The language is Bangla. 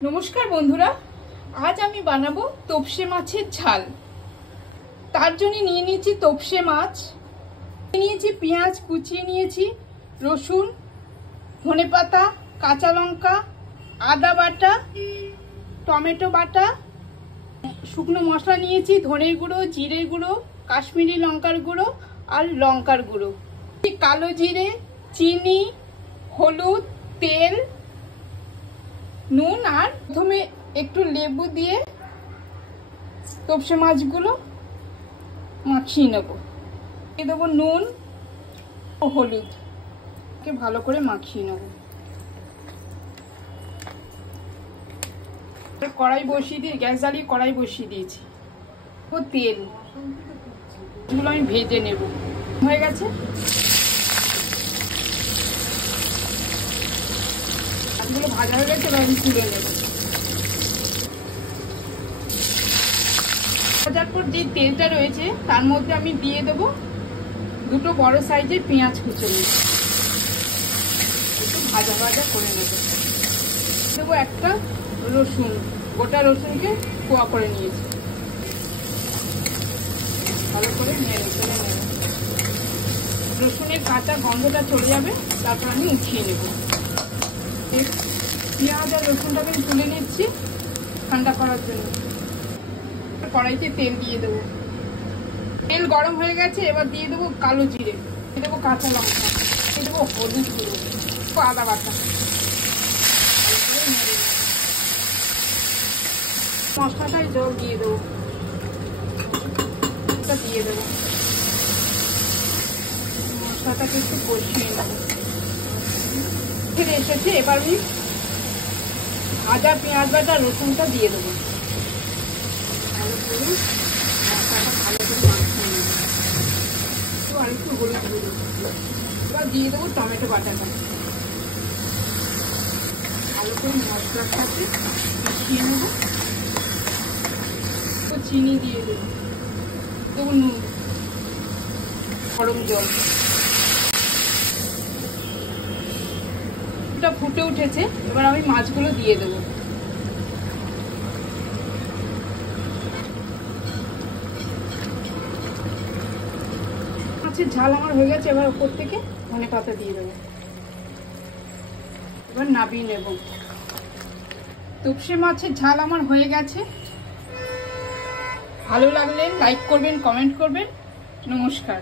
নমস্কার বন্ধুরা, আজ আমি বানাবো তোপসে মাছের ঝাল। তার জন্য নিয়ে নিয়েছি তোপসে মাছ, নিয়েছি পেঁয়াজ কুচিয়ে নিয়েছি, রসুন, ধনেপাতা, কাঁচা লঙ্কা, আদা বাটা, টমেটো বাটা, শুকনো মশলা নিয়েছি ধনের গুঁড়ো, জিরের গুঁড়ো, কাশ্মীরি লঙ্কার গুঁড়ো আর লঙ্কার গুঁড়ো, কালো জিরে, চিনি, হলুদ, তেল, নুন আর প্রথমে একটু লেবু দিয়ে তোপসে মাছগুলো মাখিয়ে নেব। দিয়ে দেবো নুন ও হলুদ, ভালো করে মাখিয়ে নেব। কড়াই বসিয়ে দিয়ে গ্যাস জ্বালিয়ে কড়াই বসিয়ে দিয়েছি। ও তেল এগুলো আমি ভেজে নেব। হয়ে গেছে, মাছগুলো ভাজা হয়ে গেছে, এবার আমি তুলে নেব। ভাজার পর যে তেলটা রয়েছে তার মধ্যে আমি দিয়ে দেবো দুটো বড় সাইজের পেঁয়াজ কুচি, একটু ভাজা ভাজা করে নেব। দেবো একটা রসুন, গোটা রসুনকে কোয়া করে নিয়েছি, ভালো করে নেড়ে চলে নেব। রসুনের কাঁচা গন্ধটা চলে যাবে, তারপর আমি উঠিয়ে নেব। পেঁয়াজ আর রসুনটাকে আমি তুলে নিচ্ছি ঠান্ডা করার জন্য। কড়াইতে তেল দিয়ে দেবো। তেল গরম হয়ে গেছে, এবার দিয়ে দেবো কালো জিরে, দিয়ে দেবো কাঁচা লঙ্কা, দিয়ে দেবো হলুদ গুঁড়ো, আদা বাটা, মশলাটায় জল দিয়ে দেবো, দিয়ে দেবো। মশলাটাকে একটু কষিয়ে নেবো। ফিরে এসেছে, এবার আমি আদা পেঁয়াজ বাটা রসুনটা দিয়ে দেবো। ভালো করে মশলাটা ভালো করে মাখিয়ে নেবো। আর একটু হলুদ গুঁড়ো, এবার দিয়ে দেবো টমেটো বাটাটা। ভালো করে মশলার সাথে মিশিয়ে নেবো। চিনি দিয়ে দেবো, দেবো নুন, গরম জল। এটা ফুটে উঠেছে, এবার আমি মাছগুলো দিয়ে দেবো। মাছের ঝাল আমার হয়ে গেছে, এবার ওপর থেকে ধনেপাতা দিয়ে দেবো। এবার নামিয়ে নেব। তোপসে মাছের ঝাল আমার হয়ে গেছে। ভালো লাগলে লাইক করবেন, কমেন্ট করবেন। নমস্কার।